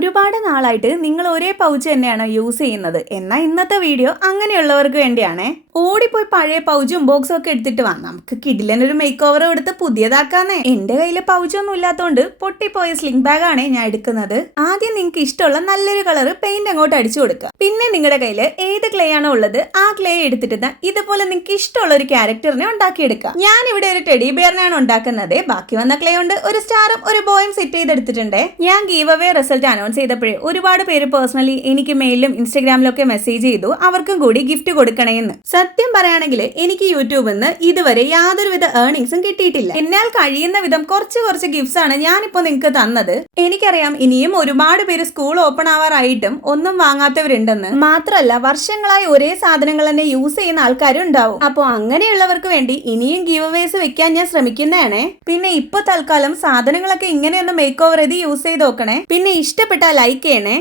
ഒരുപാട് നാളായിട്ട് നിങ്ങൾ ഒരേ പൗച്ച് തന്നെയാണ് യൂസ് ചെയ്യുന്നത്. എന്നാൽ ഇന്നത്തെ വീഡിയോ അങ്ങനെയുള്ളവർക്ക് വേണ്ടിയാണേ. ഓടിപ്പോയി പഴയ പൗച്ചും ബോക്സും ഒക്കെ എടുത്തിട്ട് വാ. നമുക്ക് കിഡിലനൊരു മേക്ക് ഓവർ എടുത്ത് പുതിയതാക്കാന്നേ. എന്റെ കയ്യിൽ പൗച്ചൊന്നും ഇല്ലാത്തതുകൊണ്ട് പൊട്ടിപ്പോയ സ്ലിംഗ് ബാഗ് ആണ് ഞാൻ എടുക്കുന്നത്. ആദ്യം നിങ്ങൾക്ക് ഇഷ്ടമുള്ള നല്ലൊരു കളർ പെയിന്റ് അങ്ങോട്ട് അടിച്ചു കൊടുക്കുക പിന്നെ നിങ്ങളുടെ കയ്യിൽ ഏത് ക്ലേ ആണോ ഉള്ളത് ആ ക്ലേ എടുത്തിട്ട് ഇതുപോലെ നിങ്ങൾക്ക് ഇഷ്ടമുള്ള ഒരു ക്യാരക്ടറിനെ ഉണ്ടാക്കിയെടുക്കാം. ഞാൻ ഇവിടെ ഒരു ടെഡി ബിയറിനാണ് ഉണ്ടാക്കുന്നത്. ബാക്കി വന്ന ക്ലേ ഉണ്ട് ഒരു സ്റ്റാറും ഒരു ബോയും സെറ്റ് ചെയ്തെടുത്തിട്ടുണ്ട്. ഞാൻ ഗീവ് അവേ റിസൾട്ട് അനൗൺസ് ചെയ്തപ്പോഴേ ഒരുപാട് പേര് പേഴ്സണലി എനിക്ക് മെയിലും ഇൻസ്റ്റഗ്രാമിലും ഒക്കെ മെസ്സേജ് ചെയ്തു. അവർക്കും കൂടി ഗിഫ്റ്റ് കൊടുക്കണേന്ന് സത്യം പറയുകയാണെങ്കിൽ എനിക്ക് യൂട്യൂബിൽ നിന്ന് ഇതുവരെ യാതൊരുവിധ ഏർണിങ്സും കിട്ടിയിട്ടില്ല. എന്നാൽ കഴിയുന്ന വിധം കുറച്ച് കുറച്ച് ഗിഫ്റ്റ്സ് ആണ് ഞാനിപ്പോ നിങ്ങൾക്ക് തന്നത്. എനിക്കറിയാം ഇനിയും ഒരുപാട് പേര് സ്കൂൾ ഓപ്പൺ ആവാറായിട്ടും ഒന്നും വാങ്ങാത്തവരുണ്ടെന്ന്. മാത്രമല്ല വർഷങ്ങളായി ഒരേ സാധനങ്ങൾ തന്നെ യൂസ് ചെയ്യുന്ന ആൾക്കാരും ഉണ്ടാവും അപ്പോൾ അങ്ങനെയുള്ളവർക്ക് വേണ്ടി ഇനിയും ഗീവ് അവേസ് വെക്കാൻ ഞാൻ ശ്രമിക്കുന്നതാണേ. പിന്നെ ഇപ്പൊ തൽക്കാലം സാധനങ്ങളൊക്കെ ഇങ്ങനെയൊന്ന് മേക്ക് ഓവർ ചെയ്ത് യൂസ് ചെയ്ത് നോക്കണേ. പിന്നെ ഇഷ്ടപ്പെട്ടാൽ ലൈക്ക് ചെയ്യണേ.